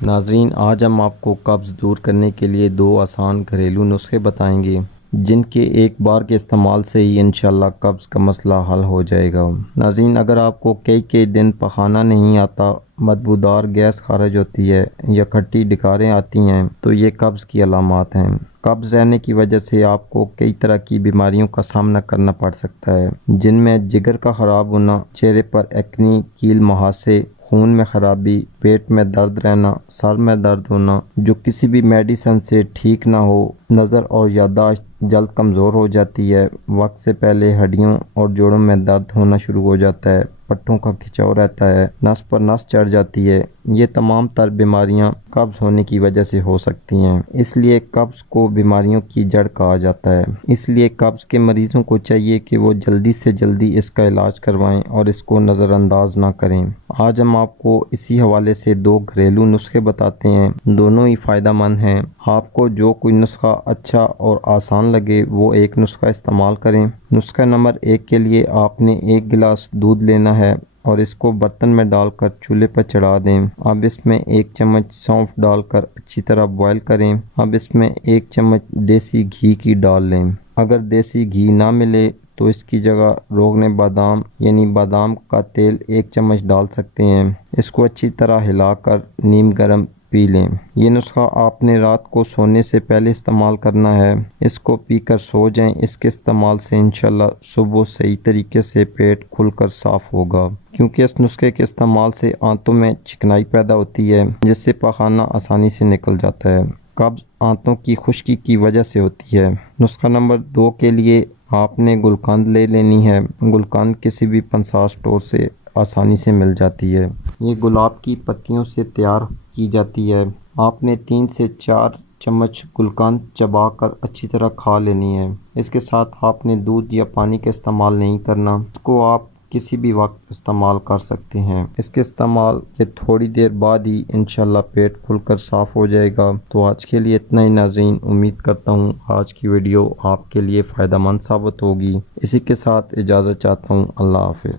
ناظرین، آج ہم آپ کو قبض دور کرنے کے لیے 2 آسان گھریلو نسخے بتائیں گے جن کے ایک بار کے استعمال سے ہی انشاءاللہ قبض کا مسئلہ حل ہو جائے گا۔ ناظرین، اگر آپ کو کئی دن پخانا نہیں آتا، بدبودار گیس خارج ہوتی ہے یا کھٹی ڈکاریں آتی ہیں تو یہ قبض کی علامات ہیں۔ قبض رہنے کی وجہ سے آپ کو کئی طرح کی بیماریوں کا سامنا کرنا پڑ سکتا ہے، جن میں جگر کا خراب ہونا، چہرے پر ایکنی، کیل مہاسے، خون میں خرابی، پیٹ میں درد رہنا، سر میں درد ہونا جو کسی بھی میڈیسن سے ٹھیک نہ ہو، نظر اور یادداشت جلد کمزور ہو جاتی ہے، وقت سے پہلے ہڈیوں اور جوڑوں میں درد ہونا شروع ہو جاتا ہے، پٹھوں کا کھچاؤ رہتا ہے، نس پر نس چڑھ جاتی ہے۔ یہ تمام تر بیماریاں قبض ہونے کی وجہ سے ہو سکتی ہیں، اس لیے قبض کو بیماریوں کی جڑ کہا جاتا ہے۔ اس لیے قبض کے مریضوں کو چاہیے کہ وہ جلدی سے جلدی اس کا علاج کروائیں اور اس کو نظر انداز نہ کریں۔ آج ہم آپ کو اسی حوالے سے 2 گھریلو نسخے بتاتے ہیں، دونوں ہی فائدہ مند ہیں۔ آپ کو جو کوئی نسخہ اچھا اور آسان لگے وہ ایک نسخہ استعمال کریں۔ نسخہ نمبر 1 کے لیے آپ نے 1 گلاس دودھ لینا ہے اور اس کو برتن میں ڈال کر چولہے پر چڑھا دیں۔ اب اس میں 1 چمچ سونف ڈال کر اچھی طرح بوائل کریں۔ اب اس میں 1 چمچ دیسی گھی کی ڈال لیں۔ اگر دیسی گھی نہ ملے تو اس کی جگہ روغن بادام یعنی بادام کا تیل 1 چمچ ڈال سکتے ہیں۔ اس کو اچھی طرح ہلا کر نیم گرم پی لیں۔ یہ نسخہ آپ نے رات کو سونے سے پہلے استعمال کرنا ہے۔ اس کو پی کر سو جائیں۔ اس کے استعمال سے انشاءاللہ صبح صحیح طریقے سے پیٹ کھل کر صاف ہوگا، کیونکہ اس نسخے کے استعمال سے آنتوں میں چکنائی پیدا ہوتی ہے جس سے پخانہ آسانی سے نکل جاتا ہے۔ قبض آنتوں کی خشکی کی وجہ سے ہوتی ہے۔ نسخہ نمبر 2 کے لیے آپ نے گلقند لے لینی ہے۔ گلقند کسی بھی پنسار سٹور سے آسانی سے مل جاتی ہے۔ یہ گلاب کی پتیوں سے تیار کی جاتی ہے۔ آپ نے 3 سے 4 چمچ گلقند چبا کر اچھی طرح کھا لینی ہے۔ اس کے ساتھ آپ نے دودھ یا پانی کا استعمال نہیں کرنا۔ اس کو آپ کسی بھی وقت استعمال کر سکتے ہیں۔ اس کے استعمال کے تھوڑی دیر بعد ہی انشاءاللہ پیٹ کھل کر صاف ہو جائے گا۔ تو آج کے لیے اتنا ہی ناظرین، امید کرتا ہوں آج کی ویڈیو آپ کے لیے فائدہ مند ثابت ہوگی۔ اسی کے ساتھ اجازت چاہتا ہوں۔ اللہ حافظ۔